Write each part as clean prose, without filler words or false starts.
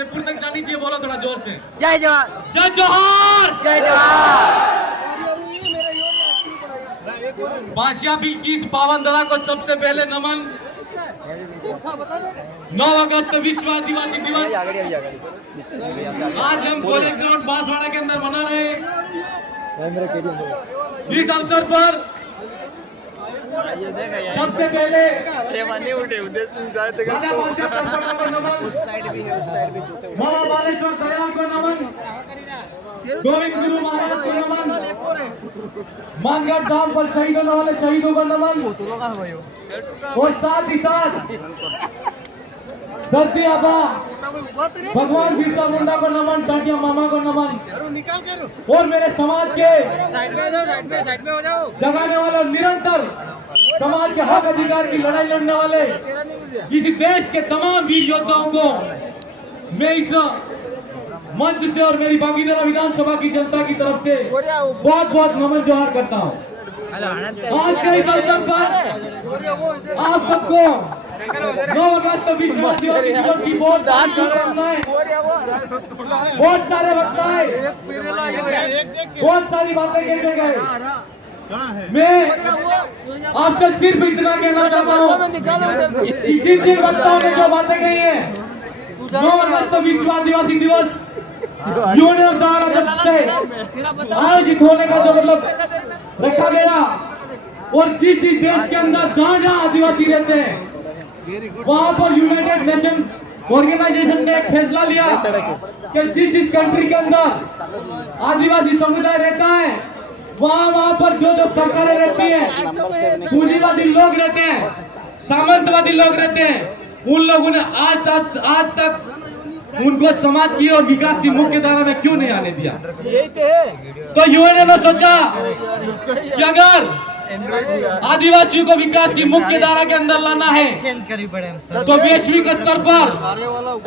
जयपुर तक जानी चाहिए, बोलो थोड़ा जोर से। जय जवान, जय जोहार, जय जवान। बादशाह बिल्किस पावन धरा को सबसे पहले नमन। 9 अगस्त विश्व आदिवासी दिवस आज हम कॉलेज ग्राउंड बांसवाड़ा के अंदर मना रहे हैं। इस अवसर पर सबसे पहले बाबा बालेश्वर दयाल को नमन, गोविंद गुरु महाराज को नमन, मानगढ़ धाम पर शहीद होने वाले शहीदों को नमन, और साथ ही साथ धरती आबा भगवान बिरसा मुंडा को नमन, टाटिया मामा को नमन, और मेरे समाज के साइड में हो जाओ, जगाने वाले निरंतर समाज के हक अधिकार की लड़ाई लड़ने वाले इस देश के तमाम वीर योद्धाओं को मैं इस मंच से और मेरी बागीनरा विधानसभा की जनता की तरफ से बहुत बहुत नमन जोहार करता हूँ। आज के इस अवसर पर आप सबको 9 अगस्त विश्व आदिवासी दिवस की बहुत शुभकामनाएं। बहुत सारे वक्ताएं बहुत सारी बातें कहते गए, मैं आपसे सिर्फ इतना कहना चाहता हूँ कि जिन वक्ताओं ने जो बातें कही है, 9 अगस्त विश्व आदिवासी दिवस यूनियन द्वारा जब से आयोजित होने का जो मतलब रखा गया, और जिस देश के अंदर जहाँ जहाँ आदिवासी रहते हैं वहाँ पर यूनाइटेड नेशन ऑर्गेनाइजेशन ने एक फैसला लिया कि जिस कंट्री के अंदर आदिवासी समुदाय रहता है वहाँ पर जो सरकारें रहती हैं, पूंजीवादी लोग रहते हैं, सामंतवादी लोग रहते हैं, उन लोगों ने आज तक उनको समाज की और विकास की मुख्य धारा में क्यों नहीं आने दिया। तो यूएन ने सोचा कि अगर आदिवासियों को विकास की मुख्य धारा के अंदर लाना है तो वैश्विक स्तर पर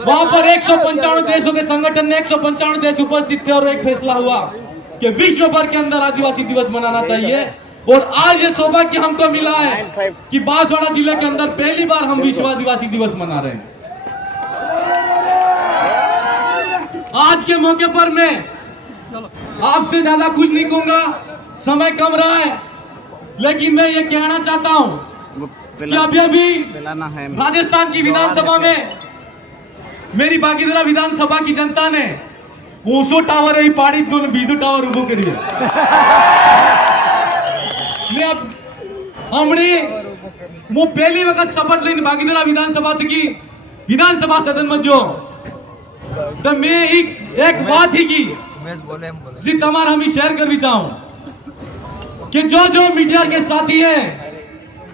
वहाँ पर 195 देशों के संगठन ने 195 देश उपस्थित थे और एक फैसला हुआ कि विश्व भर के अंदर आदिवासी दिवस मनाना चाहिए। और आज ये सौभाग्य हमको मिला है कि बांसवाड़ा जिले के अंदर पहली बार हम विश्व आदिवासी दिवस मना रहे हैं। आज के मौके पर मैं आपसे ज्यादा कुछ नहीं कहूंगा, समय कम रहा है, लेकिन मैं ये कहना चाहता हूं कि अभी राजस्थान की विधानसभा में मेरी बागीनरा विधानसभा की जनता ने 200 टावर ही पाड़ी तो बीजू टावर उभो करिए। हमने वो पहली वक्त शपथ लेनी बागीनरा विधानसभा की विधानसभा सदन में जो तो मैं एक बात ही की जी तमार हम शेयर कर भी चाहूं कि जो मीडिया के साथी हैं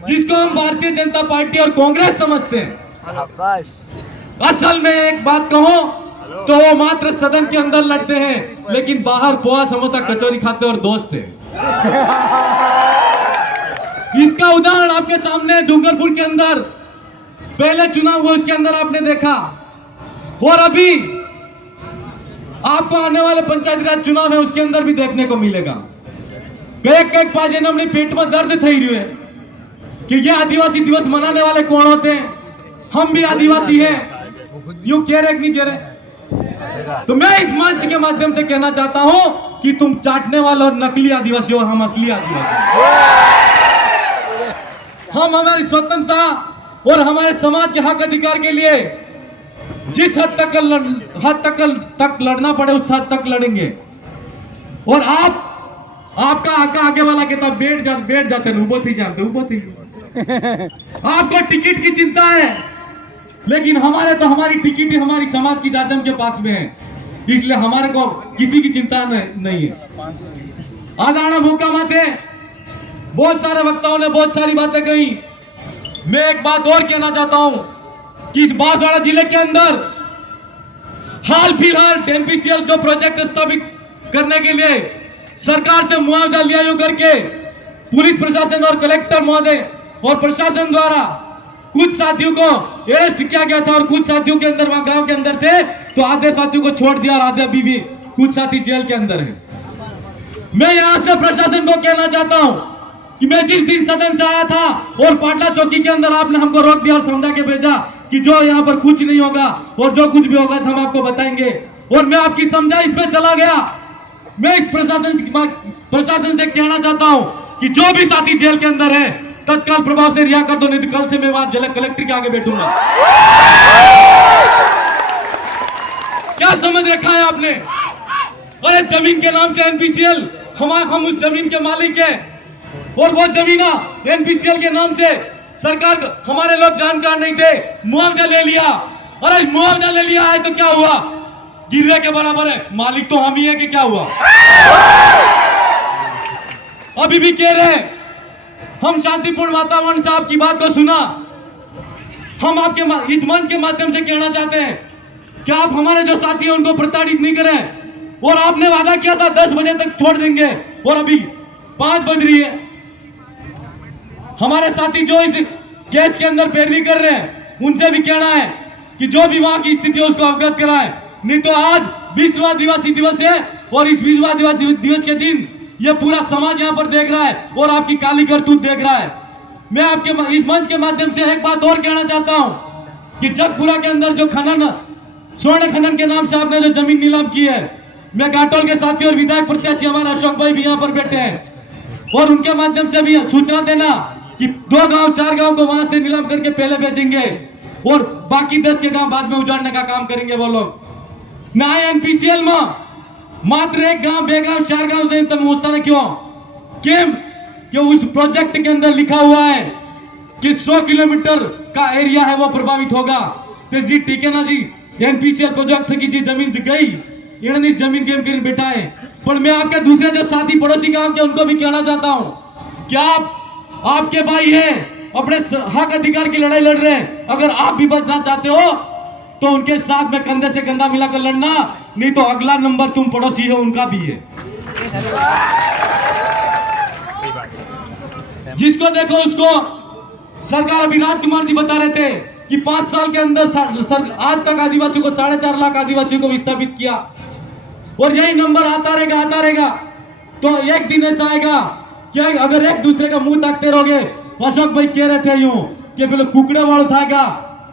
जिसको हम भारतीय जनता पार्टी और कांग्रेस समझते हैं, असल में एक बात कहूं तो वो मात्र सदन के अंदर लड़ते हैं, लेकिन बाहर पोहा समोसा कचौरी खाते और दोस्त हैं। इसका उदाहरण आपके सामने डूंगरपुर के अंदर पहले चुनाव हुआ, उसके अंदर आपने देखा, और अभी आपको आने वाले पंचायती राज चुनाव है उसके अंदर भी देखने को मिलेगा। कई पाजे ने अपने पेट में दर्द थई रही है कि ये आदिवासी दिवस मनाने वाले कौन होते हैं, हम भी आदिवासी हैं, यूं कह रहे कि नहीं कह रहे। तो मैं इस मंच के माध्यम से कहना चाहता हूं कि तुम चाटने वाले और नकली आदिवासी और हम असली आदिवासी। हम हमारी स्वतंत्रता और हमारे समाज के हक अधिकार के लिए जिस हद तक लड़ना पड़े उस हद तक लड़ेंगे। और आपका आगे वाला कहता बैठ जाते हैं, उबो थी जानते उबो थी। आपको टिकट की चिंता है, लेकिन हमारी टिकट ही हमारी समाज की जाजम के पास में है, इसलिए हमारे को किसी की चिंता नहीं है। आदाना भूखा माते बहुत सारे वक्ताओं ने बहुत सारी बातें कही। मैं एक बात और कहना चाहता हूं कि इस बांसवाड़ा जिले के अंदर हाल फिलहाल एमपीसीएल जो प्रोजेक्ट स्थापित करने के लिए सरकार से मुआवजा लिया करके पुलिस प्रशासन और कलेक्टर महोदय और प्रशासन द्वारा कुछ साथियों को अरेस्ट किया गया था, और कुछ साथियों के अंदर वहां गांव के अंदर थे, तो आधे साथियों को छोड़ दिया और आधे अभी भी कुछ साथी जेल के अंदर है। मैं यहां से प्रशासन को कहना चाहता हूं कि मैं जिस दिन सदन से आया था और पाटला चौकी के अंदर आपने हमको रोक दिया और समझा के भेजा कि जो यहाँ पर कुछ नहीं होगा और जो कुछ भी होगा तो हम आपको बताएंगे। और मैं आपकी समझाइश पे चला गया। मैं इस प्रशासन से कहना चाहता हूं कि जो भी साथी जेल के अंदर है तत्काल प्रभाव से रिहा कर दो, नहीं तो कल से मैं वहां जिला कलेक्टर के आगे बैठूंगा। क्या समझ रखा है आपने? अरे जमीन के नाम से एनपीसीएल, हम उस जमीन के मालिक है और वो जमीन एनपीसीएल के नाम से सरकार हमारे लोग जानकार नहीं थे, मुआवजा ले लिया। अरे मुआवजा ले लिया है तो क्या हुआ? गिरवे के बराबर है, मालिक तो हम ही है कि क्या हुआ? अभी भी कह रहे हैं हम शांतिपूर्ण वातावरण से आपकी बात को सुना। हम आपके इस मंच के माध्यम से कहना चाहते हैं कि आप हमारे जो साथी हैं उनको प्रताड़ित नहीं करें। और आपने वादा किया था 10 बजे तक छोड़ देंगे और अभी 5 बज रही है। हमारे साथी जो इस केस के अंदर पैरवी कर रहे हैं उनसे भी कहना है कि जो भी वहां की स्थिति है उसको अवगत कराएं, नहीं तो आज 20वां आदिवासी दिवस है और इस 20वां आदिवासी दिवस के दिन ये पूरा समाज यहाँ पर देख रहा है और आपकी काली करतूत देख रहा है। मैं आपके इस मंच के माध्यम से एक बात और कहना चाहता हूं कि जगपुरा के अंदर जो खनन, स्वर्ण खनन के नाम से आपने जो जमीन नीलाम की है, मैं घाटोल के साथी और विधायक प्रत्याशी हमारे अशोक भाई भी यहाँ पर बैठे हैं और उनके माध्यम से भी सूचना देना कि 2 गांव 4 गांव को वहां से नीलाम करके पहले बेचेंगे और बाकी 10 के गांव बाद में उजाड़ने का काम करेंगे वो लोग। ना एनपीसीएल में मात्र 1 गांव 2 गांव 4 गांव से पहुंचता है। क्यों उस प्रोजेक्ट के अंदर लिखा हुआ है कि 100 किलोमीटर का एरिया है वो प्रभावित होगा। तो जी ठीक है ना जी, एनपीसीएल प्रोजेक्ट की जी जमीन गई, इन्होंने जमीन के बैठा है। पर मैं आपके दूसरे जो साथी पड़ोसी गांव के उनको भी कहना चाहता हूं कि आपके भाई हैं, अपने हक अधिकार की लड़ाई लड़ रहे हैं। अगर आप भी बचना चाहते हो तो उनके साथ में कंधे से कंधा मिलाकर लड़ना, नहीं तो अगला नंबर तुम पड़ोसी हो उनका भी है। जिसको देखो उसको सरकार अभी राजकुमार जी बता रहे थे कि 5 साल के अंदर आज तक आदिवासियों को 4.5 लाख आदिवासियों को विस्थापित किया और यही नंबर आता रहेगा। तो एक दिन ऐसा आएगा कि अगर एक दूसरे का मुंह ताकते रहोगे, अशोक भाई कह रहे थे यूं कि बोले कुकड़े वाल उठाएगा,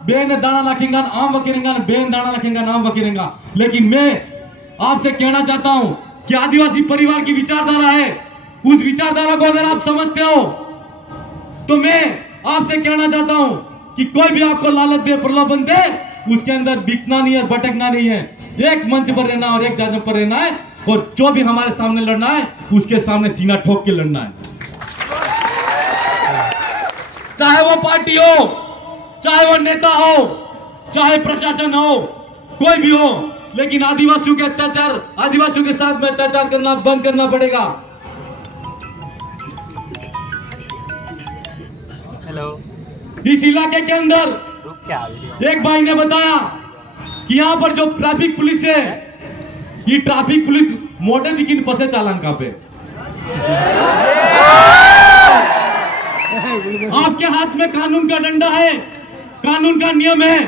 बेन दाना रखेगा आम वकीरेगा, बेन दाना रखेगा नाम वकीरेगा। लेकिन मैं आपसे कहना चाहता हूं कि आदिवासी परिवार की विचारधारा है, उस विचारधारा को अगर आप समझते हो तो मैं आपसे कहना चाहता हूं कि कोई भी आपको लालच दे, प्रलोभन दे, उसके अंदर बिकना नहीं है, भटकना नहीं है। एक मंच पर रहना और एक जगह पर रहना है और जो भी हमारे सामने लड़ना है उसके सामने सीना ठोक के लड़ना है। चाहे वो पार्टी हो, चाहे वो नेता हो, चाहे प्रशासन हो, कोई भी हो, लेकिन आदिवासियों के अत्याचार, आदिवासियों के साथ में अत्याचार करना बंद करना पड़ेगा। हेलो। इस इलाके के अंदर एक भाई ने बताया कि यहाँ पर जो ट्रैफिक पुलिस है, ये ट्रैफिक पुलिस मोटे दिखी पसे चालान का पे। आपके हाथ में कानून का डंडा है, कानून का नियम है।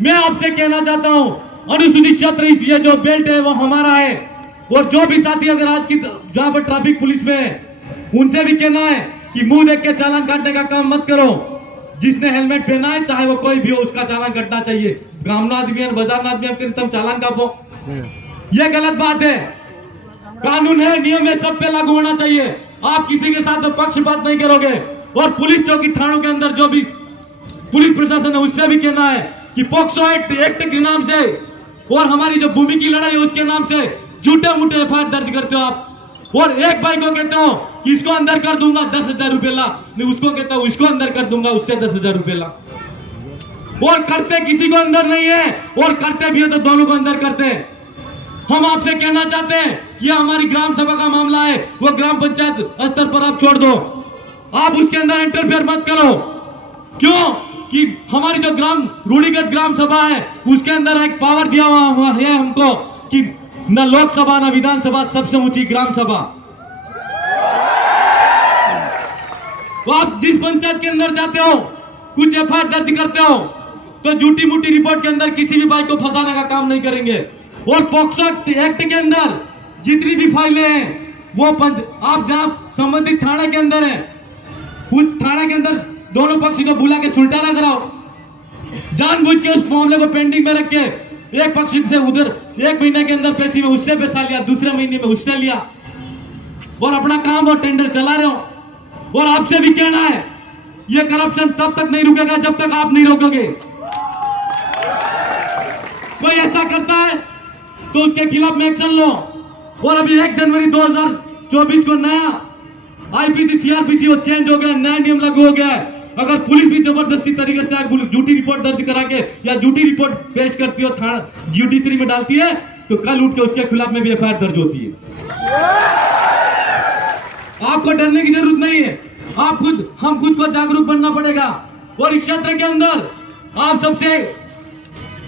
मैं आपसे कहना चाहता हूं अनुसूचित क्षेत्र ये जो बेल्ट है वो हमारा है और जो भी साथी अगर आज की जहां पर ट्रैफिक पुलिस में है उनसे भी कहना है कि मुंह देख के चालान काटने का काम मत करो। जिसने हेलमेट पहना है चाहे वो कोई भी हो उसका चालान कटना चाहिए। ग्रामीण आदमी है, बाजार आदमी है, तुम चालान काटो, ये गलत बात है। कानून है, नियम है, सब पे लागू होना चाहिए। आप किसी के साथ पक्षपात नहीं करोगे। और पुलिस चौकी थानों के अंदर जो भी पुलिस प्रशासन है उससे भी कहना है कि पॉक्सो एक्ट के नाम से और हमारी जो भूमि की लड़ाई है उसके नाम से झूठे मूठे एफआईआर दर्ज करते हो आप। और एक भाई को कहते हो कि इसको अंदर कर दूंगा 10,000 रुपए ला, नहीं उसको कहता हूं इसको अंदर कर दूंगा उससे 10,000 रुपए ला। और करते किसी को अंदर नहीं है और करते भी है तो दोनों को अंदर करते हैं। हम आपसे कहना चाहते हैं कि हमारी ग्राम सभा का मामला है, वो ग्राम पंचायत स्तर पर आप छोड़ दो, आप उसके अंदर इंटरफेयर मत करो। क्यों कि हमारी जो रूढ़िगत ग्राम सभा है उसके अंदर एक पावर दिया हुआ है हमको कि न लोकसभा न विधानसभा, सबसे ऊंची ग्राम सभा। तो आप जिस पंचायत के अंदर जाते हो कुछ एफआईआर दर्ज करते हो तो झूठी मूठी रिपोर्ट के अंदर किसी भी भाई को फंसाने का काम नहीं करेंगे। और पॉक्सो एक्ट के अंदर जितनी भी फाइलें हैं वो आप जहां संबंधित थाने के अंदर है उस थाने के अंदर दोनों पक्ष को बुला के सुलटाना कराओ। जानबूझ के उस मामले को पेंडिंग में रख के एक पक्ष से उधर 1 महीने के अंदर पैसे में उससे पैसा लिया, दूसरे महीने में उससे लिया और अपना काम और टेंडर चला रहे हो। और आपसे भी कहना है, ये करप्शन तब तक नहीं रुकेगा जब तक आप नहीं रोकोगे। कोई ऐसा करता है तो उसके खिलाफ में एक्शन लो। और अभी 1 जनवरी 2024 को नया आईपीसी सीआरपीसी वो चेंज हो गया, नया नियम लागू हो गया है। अगर पुलिस भी जबरदस्ती तरीके से झूठी रिपोर्ट दर्ज करा के या झूठी रिपोर्ट पेश करती है, थाना जुडिशरी में डालती है, तो कल उठ के उसके खिलाफ में भी एफआईआर दर्ज होती है। आपको डरने की जरूरत नहीं है। हम खुद को जागरूक बनना पड़ेगा। और इस क्षेत्र के अंदर आप सबसे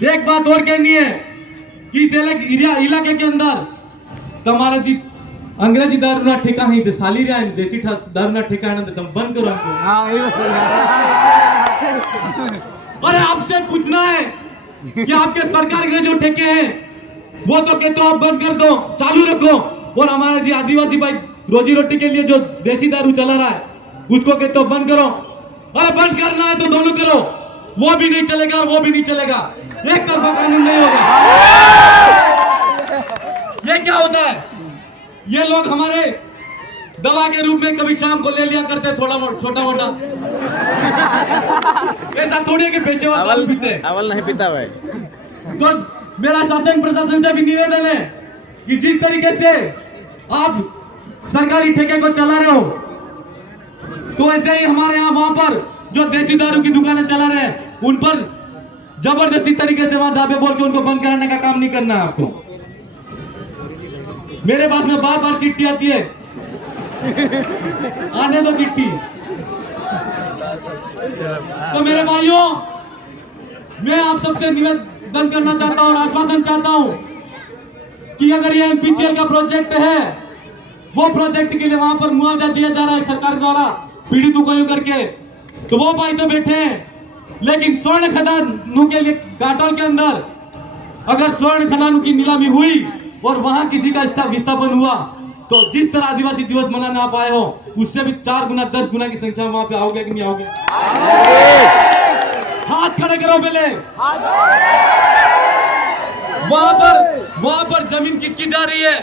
एक बात और कहनी है कि इस इलाके के अंदर तुम्हारे जी अंग्रेजी दारू ना ठेका ही थे, साली रहा है देसी दारू ना ठेका है, तुम बंद करो हमको। अरे आपसे पूछना है कि आपके सरकार के जो ठेके हैं वो तो कहते हो आप बंद कर दो, चालू रखो। और हमारे जी आदिवासी भाई रोजी रोटी के लिए जो देसी दारू चला रहा है उसको कहते हो बंद करो। अरे बंद करना है तो दोनों करो, वो भी नहीं चलेगा और वो भी नहीं चलेगा। एक तरफा कानून नहीं होगा। ये क्या होता है? ये लोग हमारे दवा के रूप में कभी शाम को ले लिया करते छोटा मोटा। ऐसा थोड़ी है कि पेशेवर दारू पीते हैं। अवल नहीं पीता भाई। तो मेरा शासन प्रशासन से भी निवेदन है कि जिस तरीके से आप सरकारी ठेके को चला रहे हो, तो ऐसे ही हमारे यहाँ वहां पर जो देसी दारू की दुकानें चला रहे हैं उन पर जबरदस्ती तरीके से वहां दावे बोल के उनको बंद कराने का काम नहीं करना है आपको। मेरे पास में बार बार चिट्ठी आती है, आने दो चिट्ठी। तो मेरे भाइयों, मैं आप सबसे निवेदन करना चाहता हूं और आश्वासन चाहता हूं कि अगर ये एमपीसीएल का प्रोजेक्ट है, वो प्रोजेक्ट के लिए वहां पर मुआवजा दिया जा रहा है सरकार द्वारा पीड़ितों को करके, तो वो भाई तो बैठे हैं। लेकिन स्वर्ण खदानों के लिए काटोल के अंदर अगर स्वर्ण खदानों की नीलामी हुई और वहां किसी का विस्थापन हुआ, तो जिस तरह आदिवासी दिवस मनाने आप आए हो उससे भी 4 गुना 10 गुना की संख्या में वहां पे आओगे कि नहीं आओगे? हाथ खड़े करो पहले। वहां पर जमीन किसकी जा रही है?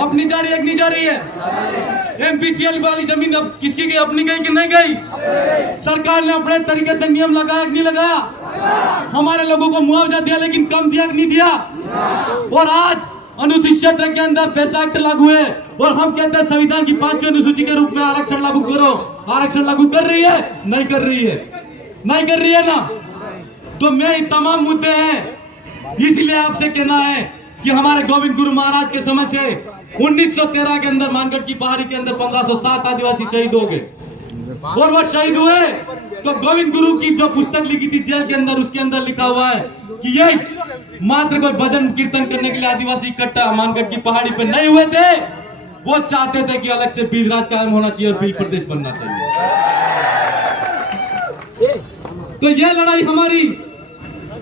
अपनी जा रही है कि नहीं जा रही है? एमपीसीएल वाली जमीन अब किसकी गई? अपनी गई कि नहीं गई? सरकार ने अपने तरीके से नियम लगाया कि नहीं लगाया? हमारे लोगों को मुआवजा दिया लेकिन कम दिया कि नहीं दिया? और आज अनुसूचित क्षेत्र के अंदर पैसा एक्ट लागू है और हम कहते हैं संविधान की 5वीं अनुसूची के रूप में आरक्षण लागू करो। आरक्षण लागू कर रही है? नहीं कर रही है। नहीं कर रही है ना? तो मैं तमाम मुद्दे हैं, इसलिए आपसे कहना है कि हमारे गोविंद गुरु महाराज के समय से 1913 के अंदर मानगढ़ की पहाड़ी के अंदर 1507 आदिवासी शहीद हो गए और वो शहीद हुए तो गोविंद गुरु की जो पुस्तक लिखी थी जेल के अंदर, उसके अंदर लिखा हुआ है कि ये मात्र कोई भजन कीर्तन करने के लिए आदिवासी इकट्ठा मानगढ़ की पहाड़ी पे नहीं हुए थे। वो चाहते थे कि अलग से बीज राज कायम होना चाहिए और बीज प्रदेश बनना चाहिए। तो ये लड़ाई हमारी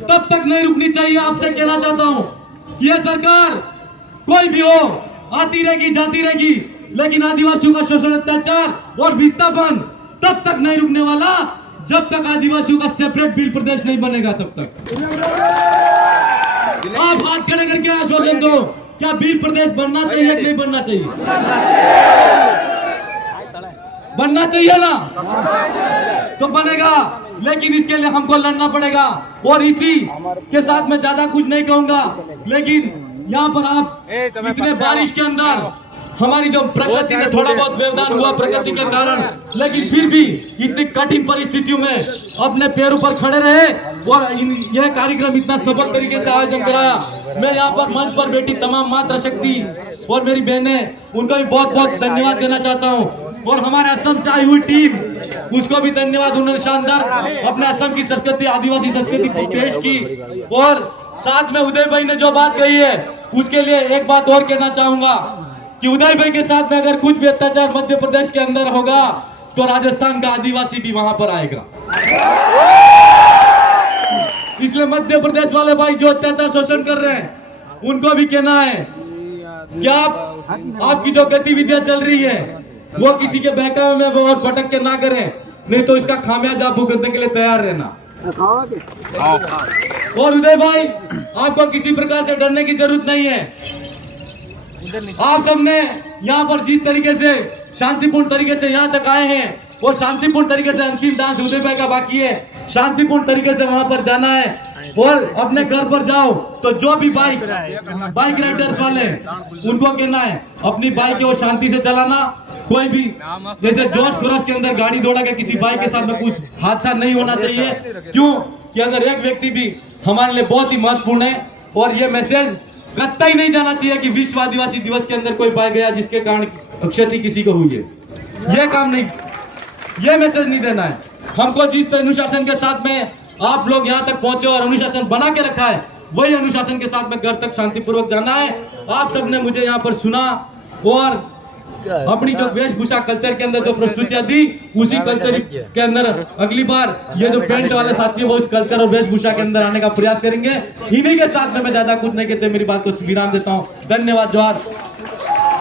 तब तक नहीं रुकनी चाहिए। आपसे कहना चाहता हूं कि यह सरकार कोई भी हो आती रहेगी जाती रहेगी, लेकिन आदिवासियों का शोषण अत्याचार और विस्थापन तब तक नहीं रुकने वाला जब तक आदिवासियों का सेपरेट बिल प्रदेश नहीं बनेगा। तब तक आप हाथ खड़े करके आश्वासन दो, क्या बिल प्रदेश बनना चाहिए कि नहीं बनना चाहिए? बनना चाहिए ना? तो बनेगा, लेकिन इसके लिए हमको लड़ना पड़ेगा। और इसी के साथ मैं ज्यादा कुछ नहीं कहूंगा, लेकिन यहाँ पर आप इतने बारिश के अंदर हमारी जो प्रकृति ने थोड़ा बहुत व्यवधान हुआ प्रकृति के कारण, लेकिन फिर भी इतनी कठिन परिस्थितियों में अपने पैरों पर खड़े रहे और यह कार्यक्रम इतना सफल तरीके से आयोजन कराया। मैं यहाँ पर मंच पर बैठी तमाम मातृशक्ति और मेरी बहनें, उनको भी बहुत बहुत धन्यवाद देना चाहता हूँ। और हमारे असम से आई हुई टीम, उसको भी धन्यवाद। उन्होंने शानदार अपने असम की संस्कृति, आदिवासी संस्कृति को पेश की। और साथ में उदय भाई ने जो बात कही है उसके लिए एक बात और कहना चाहूंगा कि उदय भाई के साथ में अगर कुछ भी अत्याचार मध्य प्रदेश के अंदर होगा तो राजस्थान का आदिवासी भी वहां पर आएगा। इसलिए मध्य प्रदेश वाले भाई जो अत्याचार शोषण कर रहे हैं उनको भी कहना है कि आपकी जो गतिविधियां चल रही है वो किसी के बहकावे में वो और भटक के ना करें, नहीं तो इसका खामियाजा भुगतने के लिए तैयार रहना। और उदय भाई, आपको किसी प्रकार से डरने की जरूरत नहीं है। आप सबने यहाँ पर जिस तरीके से शांतिपूर्ण तरीके से यहाँ तक आए हैं और शांतिपूर्ण तरीके से अंतिम डांस उदय भाई का बाकी है, शांतिपूर्ण तरीके से वहां पर जाना है और अपने घर पर जाओ तो जो भी बाइक राइडर्स वाले उनको कहना है अपनी बाइक को शांति से चलाना। कोई भी जैसे जोश खरोश के अंदर गाड़ी दौड़ा के किसी बाइक के साथ में कुछ हादसा नहीं होना चाहिए। क्यों कि अगर एक व्यक्ति भी हमारे लिए बहुत ही महत्वपूर्ण है और ये मैसेज कतई नहीं जाना चाहिए कि विश्व आदिवासी दिवस के अंदर कोई पाया गया जिसके कारण क्षति किसी को हुई है। ये काम नहीं, ये मैसेज नहीं देना है हमको। जिस अनुशासन के साथ में आप लोग यहाँ तक पहुंचे और अनुशासन बना के रखा है, वही अनुशासन के साथ में घर तक शांतिपूर्वक जाना है। आप सबने मुझे यहाँ पर सुना और अपनी जो वेशभूषा कल्चर के अंदर जो प्रस्तुतियां दी, उसी कल्चर के अंदर अगली बार ये जो पेंट वाले साथी है वो इस कल्चर और वेशभूषा के अंदर आने का प्रयास करेंगे। इन्हीं के साथ में मैं ज्यादा कुछ नहीं कहते, मेरी बात को विराम देता हूँ। धन्यवाद, जोहार।